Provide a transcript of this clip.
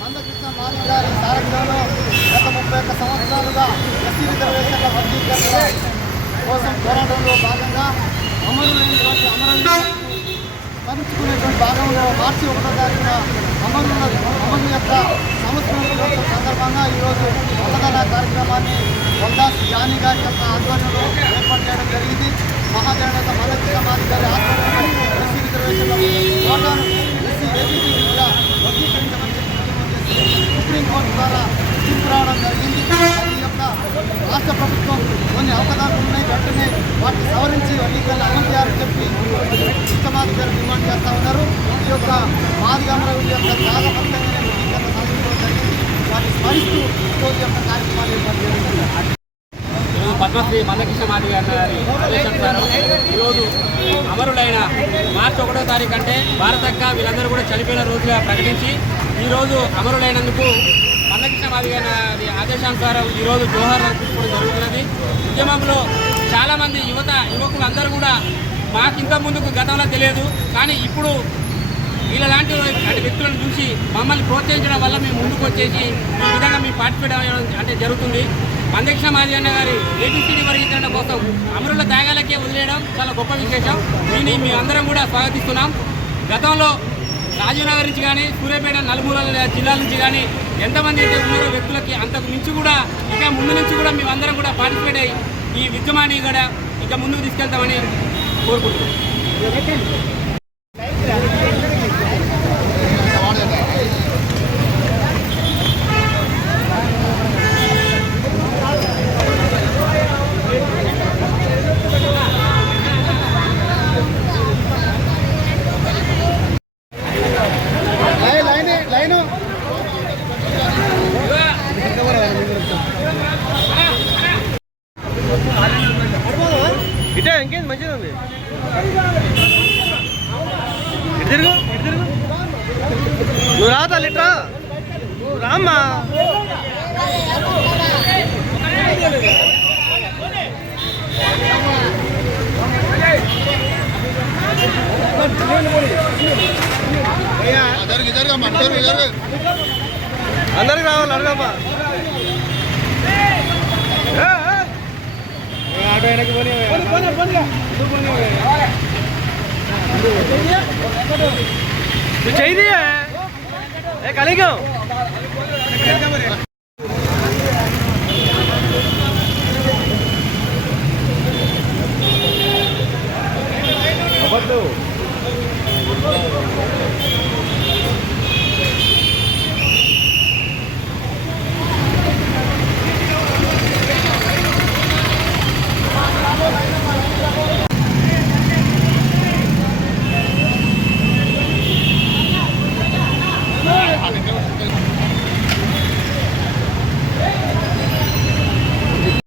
మందకృష్ణ మాదిగ గారి సారథ్యంలో గత 31 సంవత్సరాలుగా ఎస్సీ రిజర్వేషన్ల వర్గీకరణ కోసం పోరాటంలో భాగంగా అమరులైనటువంటి స్మరించుకునేటువంటి భాగంలో మార్చి 1వ తారీఖున అమరుల యొక్క సంవత్సరం సందర్భంగా ఈరోజు అన్నదాన కార్యక్రమాన్ని వల్దాస్ జానీ గారి యొక్క ఆధ్వర్యంలో ఏర్పాటు చేయడం జరిగింది. మహాజనత మందకృష్ణ మాదిగ గారి ఆధ్వర్యంలో ఎస్సీ రిజర్వేషన్ల కోటాను ఎస్సీ ఏబీసీగా వర్గీకరించమని సుప్రీంకోర్టు ద్వారా తీర్పు రావడం జరిగింది. ఈ యొక్క రాష్ట్ర ప్రభుత్వం కొన్ని అవకతవకలు ఉన్నాయి, వెంటనే వాటిని సవరించి వర్గీకరణ అమలు చేయాలని చెప్పి కృష్ణమాది గారు డిమాండ్ చేస్తూ ఉన్నారు. ఈ యొక్క మాదిగ అమరవీరుల యొక్క త్యాగపత్రంగానే వర్గీకరణ సాధించడం జరిగింది. వాటిని స్మరిస్తూ ఈరోజు యొక్క కార్యక్రమాలు ఏర్పాటు చేయడం పద్మశ్రీ మందకృష్ణ మాదిగ గారి ఆదేశానుసారం ఈరోజు అమరులైన మార్చి 1వ తారీఖు అంటే భారతక్క వీళ్ళందరూ కూడా చనిపోయిన రోజుగా ప్రకటించి ఈరోజు అమరులైనందుకు మందకృష్ణ మాదిగ గారి ఆదేశానుసారం ఈరోజు జోహార్ అర్పించుకోవడం జరుగుతున్నది. ఉద్యమంలో చాలామంది యువకులు అందరూ కూడా మాకింత ముందుకు గతంలో తెలియదు, కానీ ఇప్పుడు వీళ్ళలాంటి వ్యక్తులను చూసి మమ్మల్ని ప్రోత్సహించడం వల్ల మేము ముందుకు వచ్చేసి ఈ విధంగా మేము పార్టిసిపేట్ అంటే జరుగుతుంది. మందకృష్ణ మాదిగ గారి ఏబీసీడీ వర్గీకరణ కోసం అమరుల త్యాగాలకే వదిలేయడం చాలా గొప్ప విశేషం. దీన్ని మీ అందరం కూడా స్వాగతిస్తున్నాం. గతంలో రాజీవ్నగర్ నుంచి కానీ సూర్యాపేట నలుమూలల జిల్లాల నుంచి కానీ ఎంతమంది అయితే ఉన్నారో వ్యక్తులకి అంతకు మించి కూడా ఇక ముందు నుంచి కూడా మేమందరం కూడా పార్టిసిపేట్ అయ్యి ఈ ఉద్యమాన్ని కూడా ఇక ముందుకు తీసుకెళ్తామని కోరుకుంటున్నాం. ఇటే ఇంకేంది మంచిగా ఉంది. ఇటు తిరుగు నువ్వు రా తల్లి, ఇట్రా నువ్వు రామ్మా. అందరికి రావాలి, అడగమ్మా. ఆటో వెనక్కి పోనీ చెయ్యి కలిగాం.